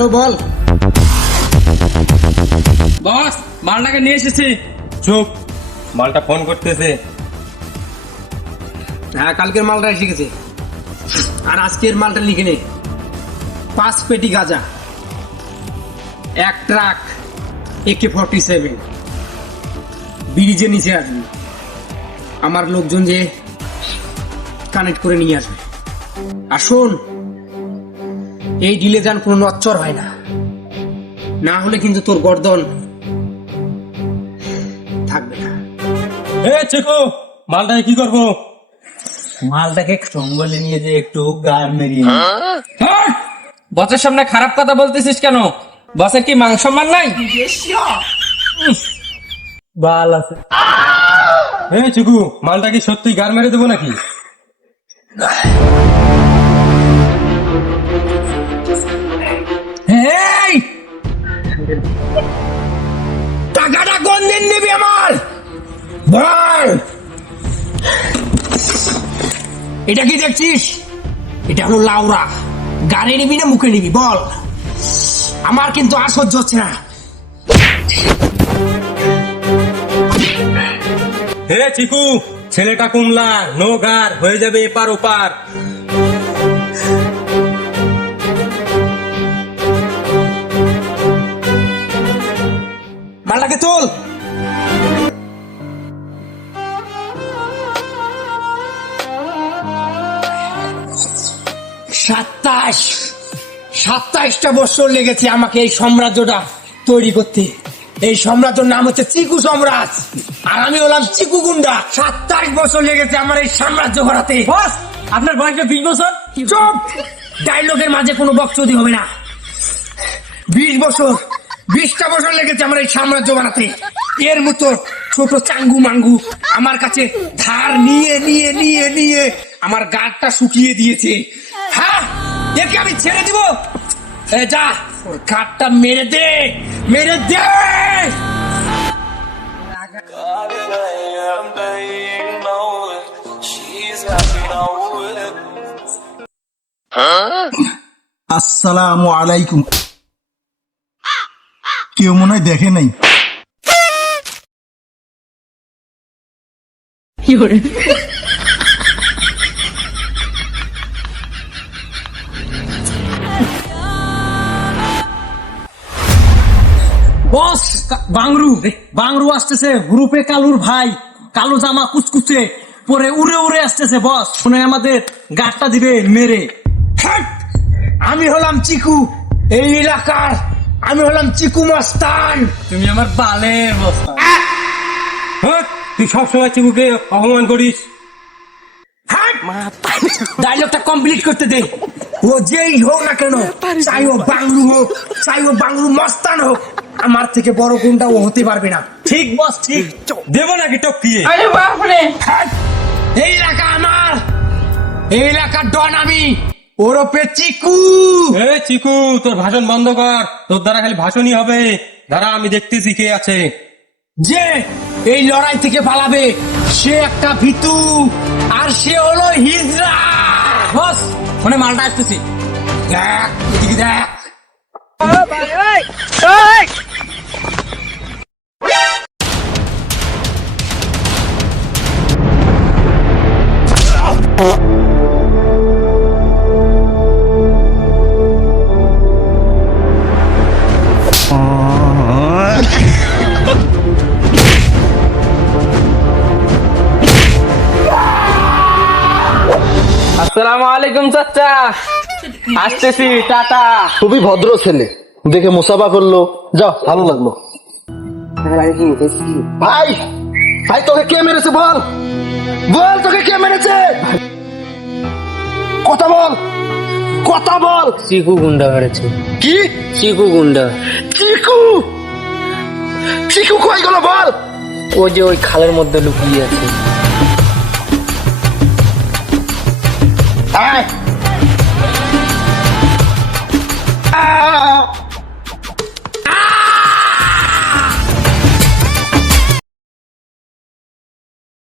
Hello বল। বস, মালটাকে নিয়ে এসেছি। চুপ, মালটা ফোন করতেছে। হ্যাঁ, কালকের মালটা এসে গেছে, আর আজকের মালটা লিখে নে। 5 পেটি গাঁজা, 1 ট্রাক AK-47 ব্রিজে নিচে আসবে। আমার লোকজন যে কানেক্ট করে নিয়ে আসবে। আর শোন, এই ডিলে যান কোনো নচ্চর হয় না, না হলে কিন্তু তোর গর্দন থাকবে না। এ চেকো, মালটাকে কি করবো? মালটাকে জঙ্গলে নিয়ে যে একটু গান মেরিয়ে নি। হ্যাঁ? বসের সামনে খারাপ কথা বলতেছিস কেন? বসের কি মান সম্মান নাই? বাল আছে। এ চিকু, মালটাকে সত্যি গার মেরে দেবো নাকি? এই টাকাটা কোন দিন দিবি আমার বল। এটা কি দেখছিস? এটা হলো লাউরা। গাড়ি নিবি না মুখে নিবি বল? আমার কিন্তু আর সহ্য হচ্ছে না। হে চিকু, ছেলেটা কুমলা, নো গার, হয়ে যাবে এপার ওপার। মালটাকে তোল। সাতাইশটা বছর লেগেছে আমাকে এই সাম্রাজ্যটা তৈরি করতে। এই সাম্রাজ্যের নাম হচ্ছে চিকু সাম্রাজ্য, আর আমি হলাম চিকু গুন্ডা। 27 বছর লেগেছে আমার এই সাম্রাজ্য গড়াতে। বস, আপনার বয়স 20 বছর। চুপ! ডায়লগের মাঝে কোনো বকচোদি হবে না। 20টা বছর লেগেছে আমার এই সাম্রাজ্য বানাতে। এর মতো ছোট চাঙ্গু মাঙ্গু আমার কাছে ধার নিয়ে নিয়ে নিয়ে নিয়ে আমার গাড়টা শুকিয়ে দিয়েছে। হ্যাঁ, একে আমি ছেড়ে দিব? এ যা, ওর গাড়টা মেরে দে, মেরে দে। আসসালামু আলাইকুম। কেউ মনে হয় দেখে নাই। বস, বাংরু আসতেছে। গ্রুপে কালুর ভাই, কালো জামা কুচকুচে পরে উড়ে উড়ে আসতেছে। বস শুনে আমাদের গাড়টা দিবে মেরে। হ্যাট! আমি হলাম চিকু, এই এলাকার আমি হলাম চিকু মস্তান। তুমি আমার বালের বস্তা। হ্যাঁ, তুই সবসময় চিকুকে অপমান করিস। ডায়লগটা কমপ্লিট করতে দে। ও যেই হোক না কেন, চাই ও বাংলু হোক, চাই ও বাংলু মস্তান হোক, আমার থেকে বড় গুন্ডা ও হতে পারবে না। ঠিক বস, ঠিক। দেবো নাকি টপকিয়ে? হ্যাট! এই এলাকা আমার, এই এলাকার ডন আমি, ওরপে চিকু। এ চিকু, তোর ভাষণ বন্ধ কর। তোর দ্বারা খালি ভাষণই হবে। দাঁড়া, আমি দেখতেছি কে আছে। যে এই লড়াই থেকে পালাবে সে একটা ভিতু, আর সে হলো হিজড়া। বস, ফোনে মালটা আসতেছি। দেখ, এদিকে দেখ। আসসালামু আলাইকুম চাচা, আসতেছি, টাটা। খুবই ভদ্র ছেলে, দেখে মোসাফা করলো, যাও, ভালো লাগলো। ভাই, ভাই তোকে কে মেরেছে বল, বল তোকে কে মেরেছে, কথা বল, কথা বল। চিকু গুন্ডা মেরেছে। কি? চিকু গুন্ডা। চিকু? চিকু কই গেল বল? ও যে ওই খালের মধ্যে লুকিয়ে আছে।